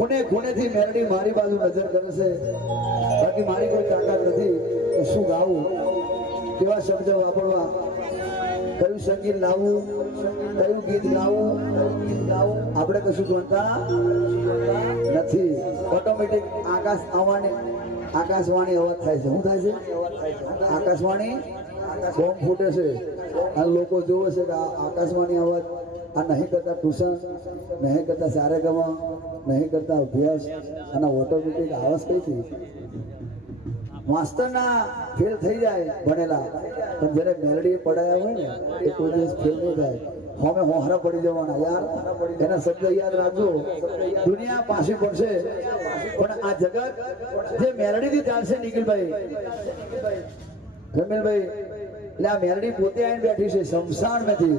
ખૂણે ખૂણેથી મેલડી મારી બાજુ નજર કરે છે, બાકી મારી કોઈ તાકાત નથી કે શું ગાવું, કેવા શબ્દ વાપરવા, કયું સંગીત લાવવું, કયું ગીત ગાવું, આપણે કશું જાણતા નથી. ઓટોમેટિક આકાશ આવવાની આકાશવાણી અવાજ થાય છે. શું થાય છે? આકાશવાણી બોમ્બ ફૂટે છે અને લોકો જોવે છે કે આકાશવાણી અવાજ આ નહીં કરતા ટ્યુશન, નહીં કરતા સારેગામા, નહીં કરતા અભ્યાસ, અને ઓટોમેટિક આવાજ કઈથી? માસ્ટરના ફેલ થઈ જાય ભણેલા, પણ જ્યારે મેલડી પડાયા હોય ને એ કોઈ દિવસ ફેલ નહીં થાય. અમે હોહરા પડી જવાના યાર, એના શબ્દ યાદ રાખજો. દુનિયા પાછી પડશે પણ આ જગત જે મેલડીથી ચાલશે. નિખિલભાઈ, રમેલભાઈ, એટલે આ મેલડી પોતે આવીને બેઠી છે શમશાન માંથી.